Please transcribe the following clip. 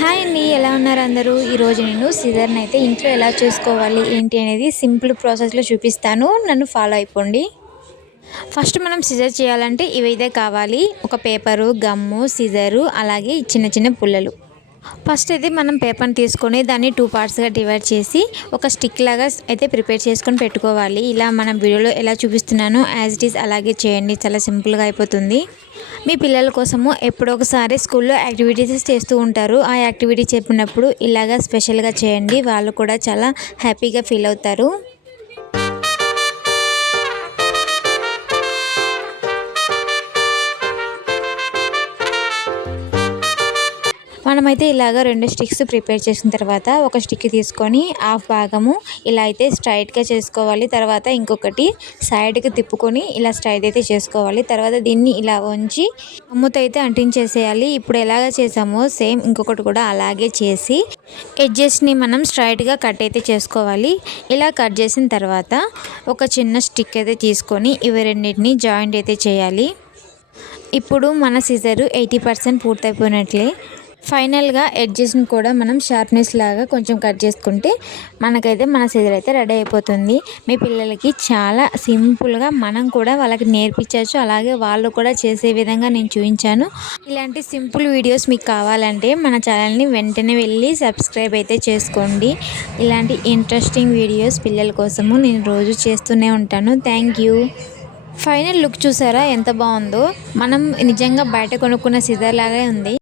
Hi అండి ఎలా ఉన్నారు అందరూ? ఈరోజు నేను సిజర్ని అయితే ఇంట్లో ఎలా చేసుకోవాలి ఏంటి అనేది సింపుల్ ప్రాసెస్లో చూపిస్తాను. నన్ను ఫాలో అయిపోండి. ఫస్ట్ మనం సిజర్ చేయాలంటే ఇవైతే కావాలి. ఒక పేపరు గమ్ము సిజరు అలాగే చిన్న చిన్న పుల్లలు. ఫస్ట్ అయితే మనం పేపర్ని తీసుకొని దాన్ని టూ పార్ట్స్గా డివైడ్ చేసి ఒక స్టిక్ లాగా అయితే ప్రిపేర్ చేసుకొని పెట్టుకోవాలి. ఇలా మనం వీడియోలో ఎలా చూపిస్తున్నానో యాజ్ ఇట్ ఈస్ అలాగే చేయండి. చాలా సింపుల్గా అయిపోతుంది. మీ పిల్లల కోసము ఎప్పుడో ఒకసారి స్కూల్లో యాక్టివిటీస్ చేస్తూ ఉంటారు. ఆ యాక్టివిటీ చెప్పినప్పుడు ఇలాగా స్పెషల్గా చేయండి. వాళ్ళు కూడా చాలా హ్యాపీగా ఫీల్ అవుతారు. మనమైతే ఇలాగ రెండు స్టిక్స్ ప్రిపేర్ చేసిన తర్వాత ఒక స్టిక్ తీసుకొని హాఫ్ భాగము ఇలా అయితే స్ట్రైట్గా చేసుకోవాలి. తర్వాత ఇంకొకటి సైడ్కి తిప్పుకొని ఇలా స్ట్రైట్ అయితే చేసుకోవాలి. తర్వాత దీన్ని ఇలా ఉంచి అమ్ముతో అయితే అంటించేసేయాలి. ఇప్పుడు ఎలాగ చేసామో సేమ్ ఇంకొకటి కూడా అలాగే చేసి ఎడ్జెస్ని మనం స్ట్రైట్గా కట్ అయితే చేసుకోవాలి. ఇలా కట్ చేసిన తర్వాత ఒక చిన్న స్టిక్ అయితే తీసుకొని ఇవి రెండింటిని జాయింట్ అయితే చేయాలి. ఇప్పుడు మన సిజరు ఎయిటీ పర్సెంట్ పూర్తయిపోయినట్లే ఫైనల్గా ఎడ్జెస్ని కూడా మనం షార్ప్నెస్ లాగా కొంచెం కట్ చేసుకుంటే మనకైతే మన సిజర్ అయితే రెడీ అయిపోతుంది. మీ పిల్లలకి చాలా సింపుల్గా మనం కూడా వాళ్ళకి నేర్పించవచ్చు. అలాగే వాళ్ళు కూడా చేసే విధంగా నేను చూపించాను. ఇలాంటి సింపుల్ వీడియోస్ మీకు కావాలంటే మన ఛానల్ని వెంటనే వెళ్ళి సబ్స్క్రైబ్ అయితే చేసుకోండి. ఇలాంటి ఇంట్రెస్టింగ్ వీడియోస్ పిల్లల కోసము నేను రోజు చేస్తూనే ఉంటాను. Thank you. ఫైనల్ లుక్ చూసారా? ఎంత బాగుందో. మనం నిజంగా బయట కొనుక్కున్న సిజర్ లాగే ఉంది.